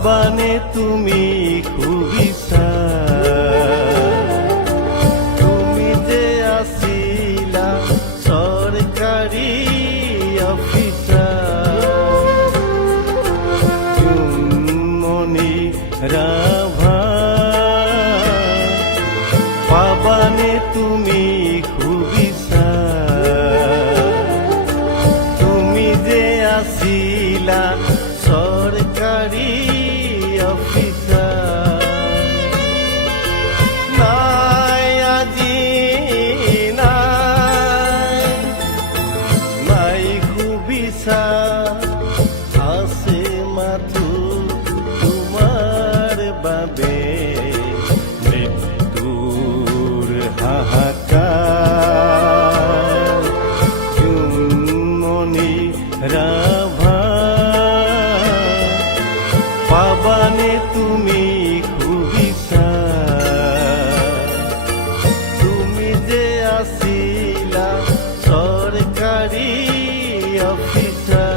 পাবানে তুমি খুবিছা তুমি যে আছিলা সরকারি অফিসার মনি রাভা পাবানে তুমি খুবিছা তুমি যে আছিলা সরকারি অফিসার নাই আজি নাই খুবিছা আছে মাথো তোমার বাবে মৃত্যুর হাহাকাৰ জুনমনি ৰাভা পাবানে তুমি খুবিছা তুমি যে আছিলা সরকারি অফিসার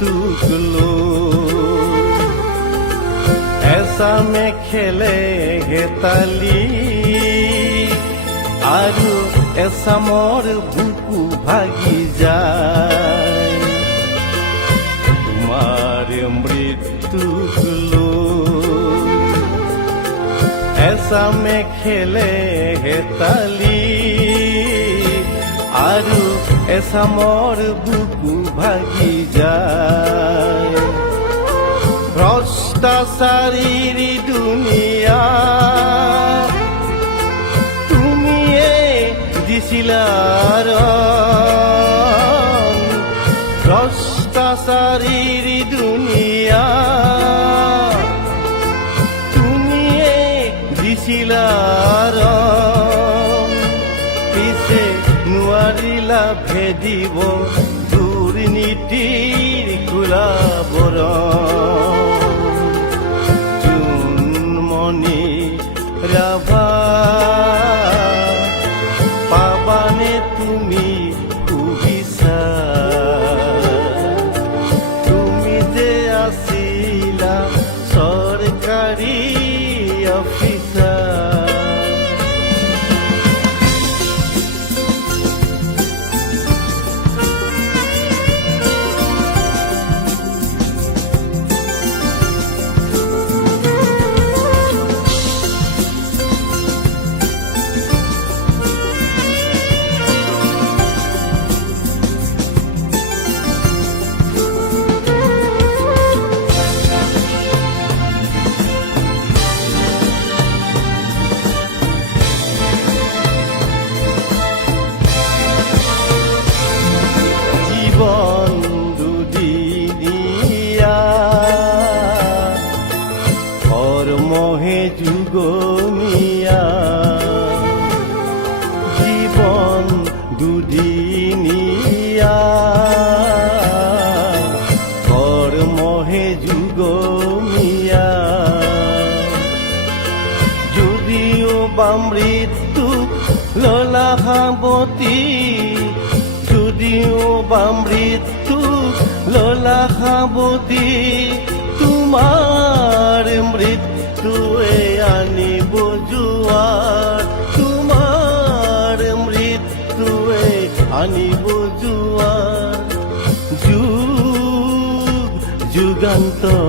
টুকলো এসামে খেলে হেতালি আৰু এসামৰ বুকু ভাগি যায় তোমাৰ মৃত্যুকলো এসামে খেলে হেতালি আৰু এসামৰ বুকু ভাগি যায় ভ্ৰষ্টাচাৰীৰ দুনিয়া তুমিয়ে দিছিলা ৰং ভ্ৰষ্টাচাৰীৰ দুনিয়া তুমিয়ে দিছিলা ৰং পিছে নোৱাৰিলা ভেদিব দুৰ্নীতিৰ কোলাবৰণ জুনমনি ৰাভা পাবানে তুমি খুবিছা তুমি যে আছিলা সরকারি অফিসার মহে যুগমিয়া জীবন দুদিনিয়া মহে যুগমিয়া যদিও বা মৃত্যু ললা সাৱতী যদিও বা মৃত্যু ললা সাৱতী তোমাৰ মৃত্যুৱে আনিব জোৱাৰ তোমাৰ মৃত্যুৱে আনিব জোৱাৰ যুগ যুগান্তৰ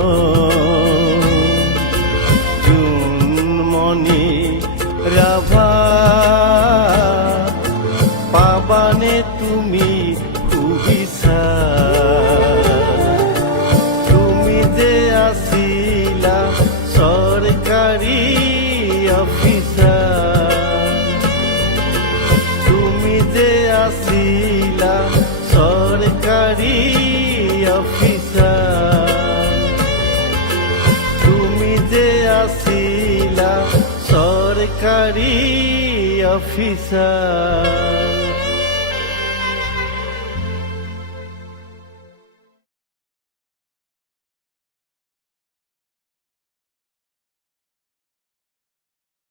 জুনমনি ৰাভা পাবানে তুমি খুবিছা আছিলা চৰকাৰী অফিচাৰ